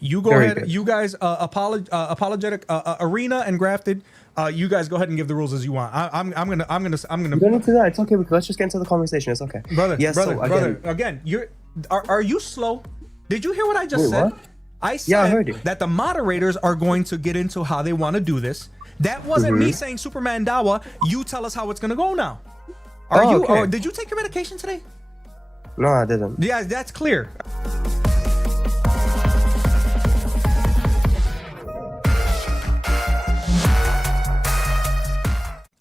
You go Very ahead. good. You guys, apologetic arena and grafted. You guys go ahead and give the rules as you want. I'm gonna. You don't need to do that. It's okay. Let's just get into the conversation. It's okay. Brother, Yes. brother, So brother. Again, are you slow? Did you hear what I just Wait, said? what? I said Yeah, I heard you. that the moderators are going to get into how they want to do this. That wasn't me saying Superman Dawah. You tell us how it's gonna go now. Are you? okay. Or did you take your medication today? No, I didn't. Yeah, that's clear.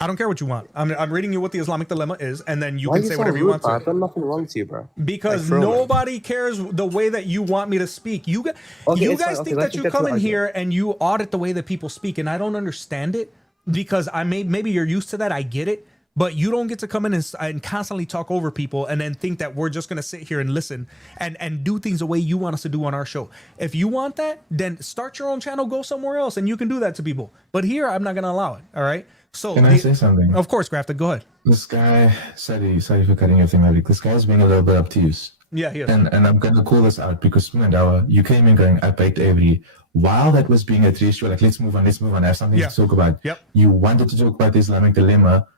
I don't care what you want. I'm reading you what the Islamic dilemma is, and then you Why can are say so whatever you rude, want bro? to. I've done nothing wrong to you, bro. Because Like, nobody cares the way that you want me to speak. You guys it's fine. think Let's that you get to come the in argument. here and you audit the way that people speak, and I don't understand it because maybe you're used to that. I get it, but you don't get to come in and constantly talk over people and then think that we're just gonna sit here and listen and do things the way you want us to do on our show. If you want that, then start your own channel, go somewhere else, and you can do that to people. But here, I'm not gonna allow it. All right. So Can I say something? Of course, Grafted. Go ahead. This guy, sorry for cutting everything, Maverick. This guy's being a little bit obtuse. Yeah, he is. And I'm going to call this out because, Mandawa, you came in going, I baked every. While that was being addressed, you were like, let's move on, I have something to talk about. Yep. You wanted to talk about the Islamic dilemma,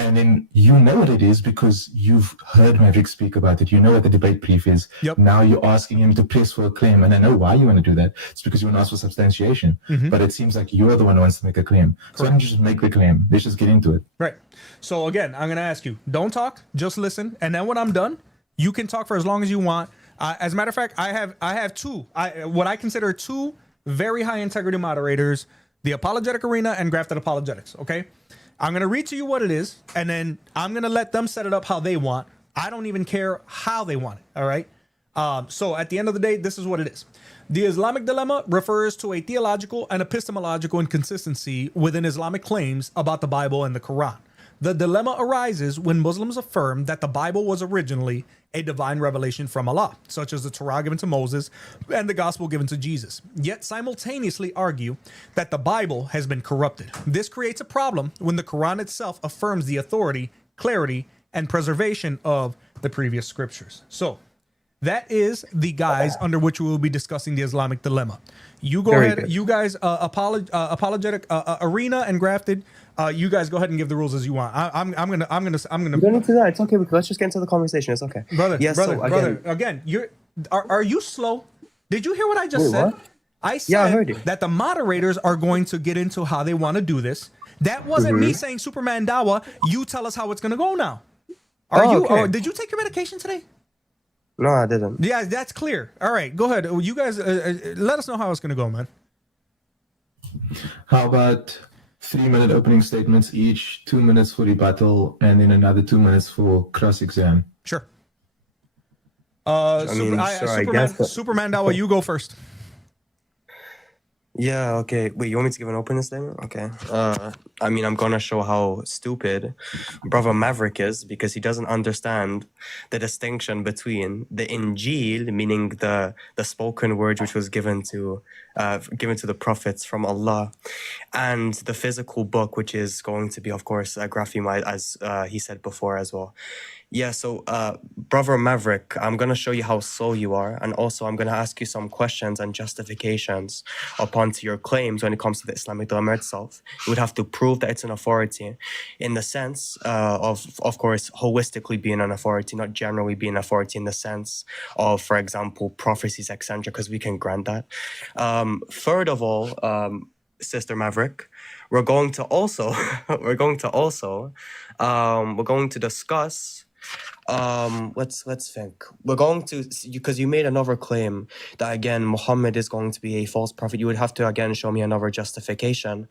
and then you know what it is because you've heard Maverick speak about it. You know what the debate brief is. Yep. Now you're asking him to press for a claim, and I know why you want to do that. It's because you want to ask for substantiation. But it seems like you're the one who wants to make a claim. So why don't you just make the claim? Let's just get into it. Right. So again, I'm going to ask you, don't talk, just listen. And then when I'm done, you can talk for as long as you want. As a matter of fact, I have what I consider two very high integrity moderators, the Apologetic Arena and Grafted Apologetics. Okay. I'm going to read to you what it is, and then I'm going to let them set it up how they want. I don't even care how they want it. All right. So at the end of the day, this is what it is. The Islamic dilemma refers to a theological and epistemological inconsistency within Islamic claims about the Bible and the Quran. The dilemma arises when Muslims affirm that the Bible was originally a divine revelation from Allah, such as the Torah given to Moses and the gospel given to Jesus, yet simultaneously argue that the Bible has been corrupted. This creates a problem when the Quran itself affirms the authority, clarity, and preservation of the previous scriptures. So that is the guise under which we will be discussing the Islamic dilemma. You go Very ahead. good. You guys, apologetic arena and grafted. You guys go ahead and give the rules as you want. I'm gonna. You don't need to do that. It's okay. Let's just get into the conversation. It's okay. Brother, Yes. brother, So again, brother. Again, are you slow? Did you hear what I just Wait, said? what? I said Yeah, I heard you. that the moderators are going to get into how they want to do this. That wasn't me saying Superman Dawah. You tell us how it's gonna go now. Are you? okay. Or did you take your medication today? No, I didn't. Yeah, that's clear. All right, go ahead. You guys, let us know how it's gonna go, man. How about 3-minute opening statements each, 2 minutes for rebuttal, and then another 2 minutes for cross-exam? Sure. I Superman, guess that- Superman Dawah, you go first. Yeah, okay. Wait, you want me to give an opening statement? Okay. I'm gonna show how stupid Brother Maverick is because he doesn't understand the distinction between the Injil, meaning the spoken word which was given to the prophets from Allah, and the physical book, which is going to be, of course, Graphema, as he said before as well. Yeah, so Brother Maverick, I'm going to show you how slow you are, and also I'm going to ask you some questions and justifications upon to your claims when it comes to the Islamic dilemma itself. You would have to prove that it's an authority in the sense of course, holistically being an authority, not generally being an authority in the sense of, for example, prophecies, etc., because we can grant that. Third of all, Sister Maverick, we're going to discuss. Let's think. We're going to, because you made another claim that again Muhammad is going to be a false prophet. You would have to again show me another justification.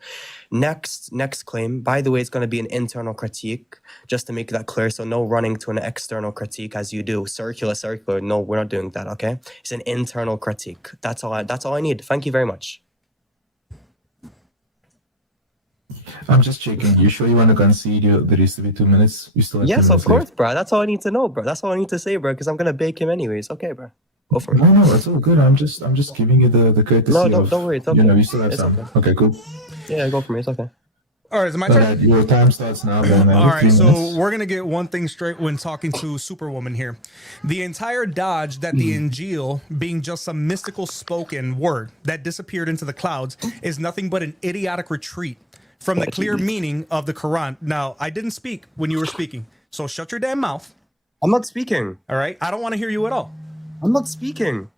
Next claim. By the way, it's going to be an internal critique, just to make that clear. So no running to an external critique as you do circular. No, we're not doing that. Okay, it's an internal critique. That's all I need. Thank you very much. I'm just checking. You sure you want to concede the rest of it 2 minutes? You still have 2 Yes, minutes of course, left. bro. That's all I need to know, bro. That's all I need to say, bro. Because I'm gonna bake him anyways. Okay, bro. Go for it. No, it's all good. I'm just giving you the courtesy No, of, don't worry. It's okay. you still have It's some. Okay, cool. Yeah, go for me. It's okay. All right, is it my So turn? your time starts now, then. All right, 3 so minutes. we're gonna get one thing straight when talking to Superwoman here. The entire dodge that the Injil, being just some mystical spoken word that disappeared into the clouds, is nothing but an idiotic retreat from the clear meaning of the Quran. Now, I didn't speak when you were speaking, so shut your damn mouth. I'm not speaking. All right, I don't want to hear you at all. I'm not speaking.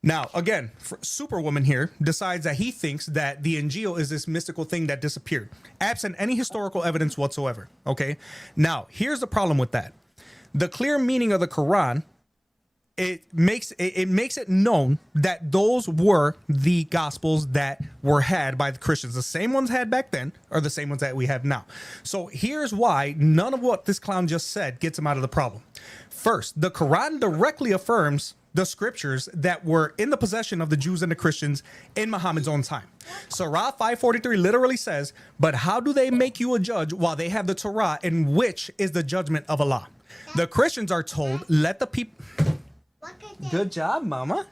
Now, again, Superwoman here decides that he thinks that the Injil is this mystical thing that disappeared, absent any historical evidence whatsoever. Okay. Now, here's the problem with that: the clear meaning of the Quran. It makes it known that those were the gospels that were had by the Christians. The same ones had back then are the same ones that we have now. So here's why none of what this clown just said gets him out of the problem. First, the Quran directly affirms the scriptures that were in the possession of the Jews and the Christians in Muhammad's own time. Surah 543 literally says, "But how do they make you a judge while they have the Torah, in which is the judgment of Allah?" The Christians are told, "Let the people..." Good job, mama.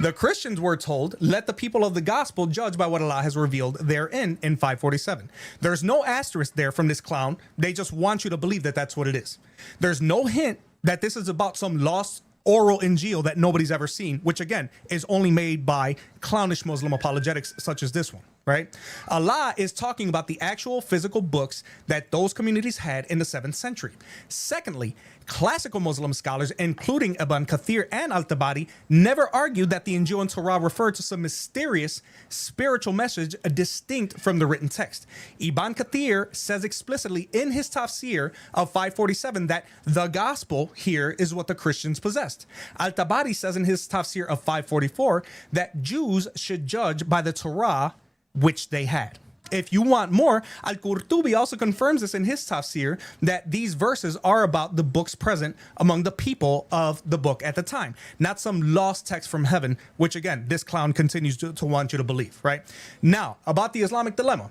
The Christians were told, "Let the people of the gospel judge by what Allah has revealed therein," in 547. There's no asterisk there from this clown. They just want you to believe that that's what it is. There's no hint that this is about some lost oral Injil that nobody's ever seen, which again is only made by clownish Muslim apologetics such as this one, right? Allah is talking about the actual physical books that those communities had in the 7th century. Secondly, classical Muslim scholars, including Ibn Kathir and Al-Tabari, never argued that the Injil and Torah referred to some mysterious spiritual message distinct from the written text. Ibn Kathir says explicitly in his tafsir of 547 that the gospel here is what the Christians possessed. Al-Tabari says in his tafsir of 544 that Jews should judge by the Torah which they had. If you want more, Al-Qurtubi also confirms this in his tafsir that these verses are about the books present among the people of the book at the time, not some lost text from heaven, which again, this clown continues to want you to believe, right? Now, about the Islamic dilemma.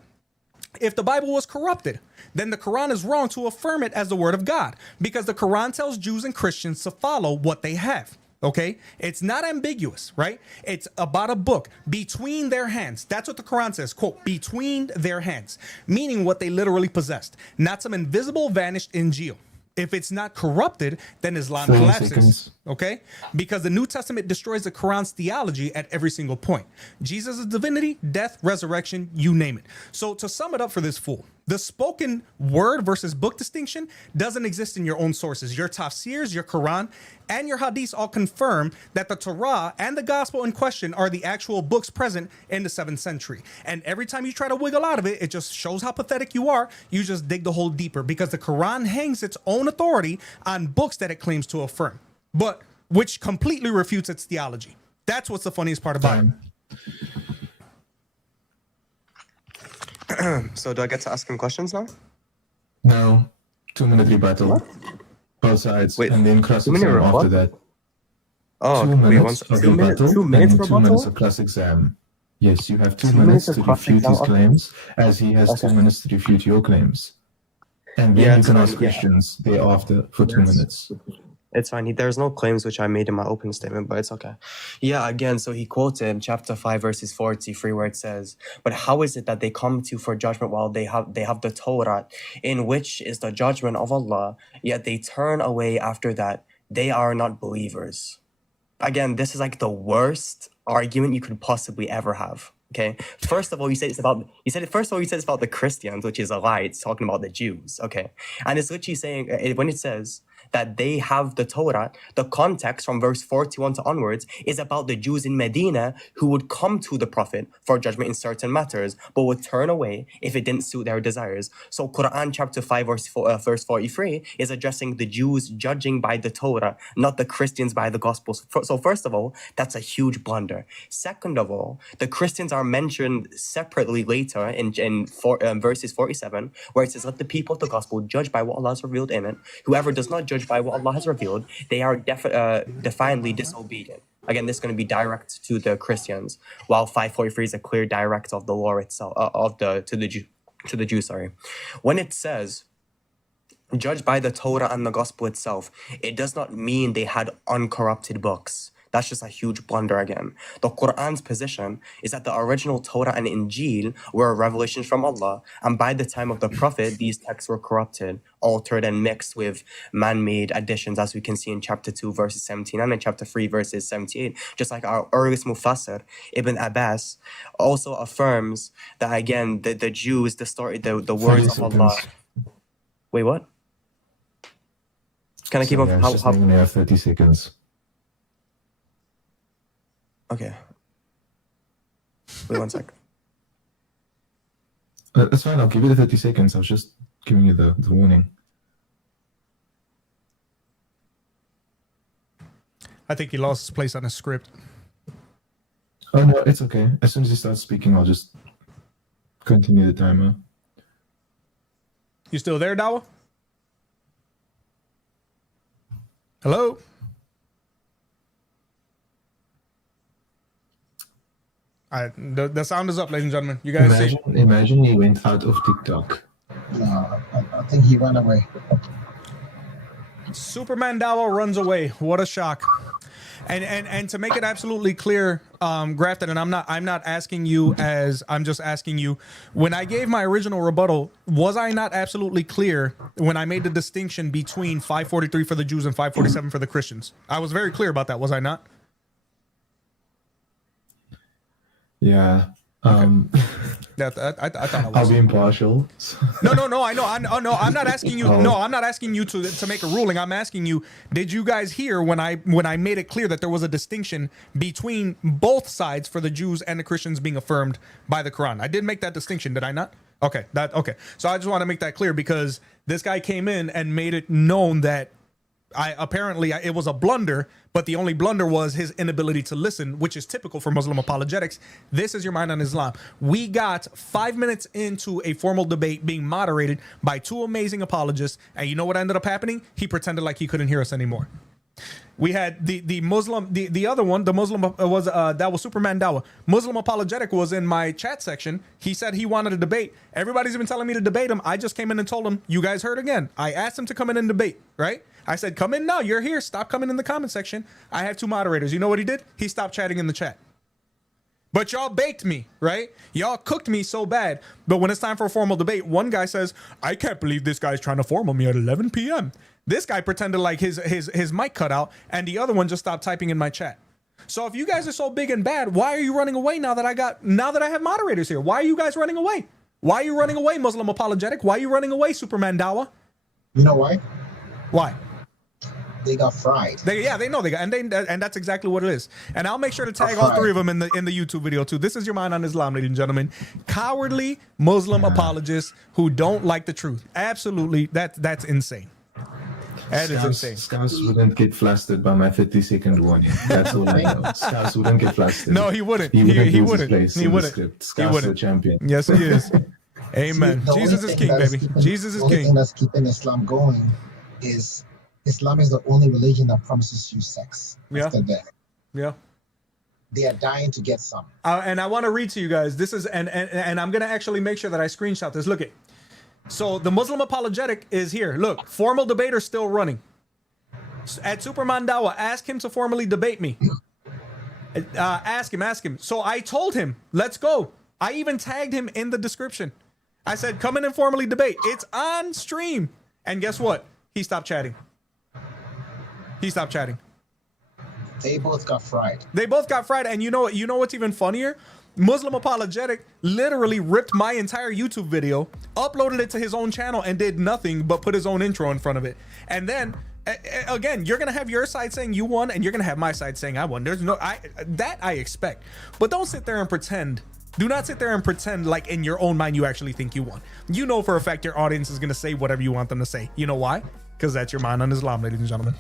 If the Bible was corrupted, then the Quran is wrong to affirm it as the word of God, because the Quran tells Jews and Christians to follow what they have. Okay, it's not ambiguous, right? It's about a book between their hands. That's what the Quran says, quote, between their hands, meaning what they literally possessed, not some invisible vanished Injil. If it's not corrupted, then Islam 30 collapses. seconds. Okay? Because the New Testament destroys the Quran's theology at every single point. Jesus' divinity, death, resurrection, you name it. So to sum it up for this fool, the spoken word versus book distinction doesn't exist in your own sources. Your tafsirs, your Quran, and your hadiths all confirm that the Torah and the gospel in question are the actual books present in the 7th century. And every time you try to wiggle out of it, it just shows how pathetic you are. You just dig the hole deeper, because the Quran hangs its own authority on books that it claims to affirm, but which completely refutes its theology. That's what's the funniest part about it. So do I get to ask him questions now? No. 2-minute rebuttal. What? Both sides. Wait, And then cross 2-minute exam after what? that. Oh, 2 wait, one minutes second. of 2 minutes, rebuttal. 2 minutes and then 2 rebuttal? minutes of class exam. Yes, you have 2 2 minutes minutes to of class refute exam, his okay. claims, as he has 2 Okay. minutes to refute your claims. And then Yeah, you it's can fine, ask yeah. questions thereafter for 2 Yes. minutes. It's fine. There's no claims which I made in my opening statement, but it's okay. Yeah, again, so he quoted chapter 5, verses 43, where it says, "But how is it that they come to you for judgment while they have the Torah, in which is the judgment of Allah, yet they turn away after that? They are not believers." Again, this is like the worst argument you could possibly ever have. Okay. First of all, you said it's about the Christians, which is a lie. It's talking about the Jews. Okay. And it's literally saying when it says that they have the Torah, the context from verse 41 to onwards is about the Jews in Medina who would come to the Prophet for judgment in certain matters, but would turn away if it didn't suit their desires. So Quran chapter 5 verse 43 is addressing the Jews judging by the Torah, not the Christians by the Gospels. So first of all, that's a huge blunder. Second of all, the Christians are mentioned separately later in verses 47, where it says, "Let the people of the Gospel judge by what Allah has revealed in it. Whoever does not judge by what Allah has revealed, they are defiantly disobedient." Again, this is going to be direct to the Christians, while 543 is a clear direct of the law itself, to the Jews. Sorry, when it says judge by the Torah and the Gospel itself, it does not mean they had uncorrupted books. That's just a huge blunder again. The Quran's position is that the original Torah and Injil were revelations from Allah, and by the time of the Prophet, these texts were corrupted, altered, and mixed with man-made additions, as we can see in chapter 2, verses 17, and in chapter 3, verses 78. Just like our earliest Mufassir, Ibn Abbas, also affirms that, again, the Jews distorted the words of Allah. Wait, what? Can I keep on? I only have 30 seconds. Okay. Wait 1 sec. That's fine. I'll give you the 30 seconds. I was just giving you the warning. I think he lost his place on his script. Oh, no, it's okay. As soon as he starts speaking, I'll just continue the timer. You still there, Dawah? Hello? The sound is up, ladies and gentlemen. You guys see? Imagine he went out of TikTok. No, I think he ran away. Superman Dawah runs away. What a shock. And to make it absolutely clear, Grafton, and I'm not asking you as I'm just asking you, when I gave my original rebuttal, was I not absolutely clear when I made the distinction between 543 for the Jews and 547 for the Christians? I was very clear about that, was I not? Yeah. I thought I was. I'll be impartial. No. I know. I'm not asking you. No, I'm not asking you to make a ruling. I'm asking you, did you guys hear when I made it clear that there was a distinction between both sides for the Jews and the Christians being affirmed by the Quran? I did make that distinction, did I not? Okay. So I just want to make that clear because this guy came in and made it known that it was a blunder, but the only blunder was his inability to listen, which is typical for Muslim apologetics. This is your mind on Islam. We got 5 minutes into a formal debate being moderated by two amazing apologists, and you know what ended up happening? He pretended like he couldn't hear us anymore. We had the Muslim, the other one, the Muslim was that was Superman Dawah. Muslim Apologetic was in my chat section. He said he wanted a debate. Everybody's been telling me to debate him. I just came in and told him, you guys heard again. I asked him to come in and debate, right? I said, come in now. You're here. Stop coming in the comment section. I have two moderators. You know what he did? He stopped chatting in the chat. But y'all baked me, right? Y'all cooked me so bad. But when it's time for a formal debate, one guy says, I can't believe this guy's trying to formal me at 11 p.m. This guy pretended like his mic cut out, and the other one just stopped typing in my chat. So if you guys are so big and bad, why are you running away now that I have moderators here? Why are you guys running away? Why are you running away, Muslim Apologetic? Why are you running away, Superman Dawah? You know why? Why? They got fried. They know they got, and that's exactly what it is. And I'll make sure to tag all three of them in the YouTube video too. This is your mind on Islam, ladies and gentlemen. Cowardly Muslim apologists who don't like the truth. Absolutely, that's insane. That is insane. Scouts wouldn't get flustered by my 30-second warning. That's all I know. Scouts wouldn't get flustered. No, he wouldn't. He wouldn't. He wouldn't. Scouts are champion. Yes, he is. Amen. See, Jesus is king, baby. Jesus is king. The only thing that's keeping Islam going is Islam is the only religion that promises you sex after death. Yeah. They are dying to get some. And I want to read to you guys. This is and I'm gonna actually make sure that I screenshot this. Look it. So the Muslim Apologetic is here. Look, formal debater still running. At Superman Dawah, ask him to formally debate me. Ask him. So I told him, let's go. I even tagged him in the description. I said, come in and formally debate. It's on stream. And guess what? He stopped chatting. They both got fried. And you know what's even funnier? Muslim Apologetic literally ripped my entire YouTube video, uploaded it to his own channel, and did nothing but put his own intro in front of it. And then again, you're gonna have your side saying you won, and you're gonna have my side saying I won. There's no that I expect, but don't sit there and pretend. Do not sit there and pretend like in your own mind you actually think you won. You know for a fact your audience is gonna say whatever you want them to say. You know why? Because that's your mind on Islam, ladies and gentlemen.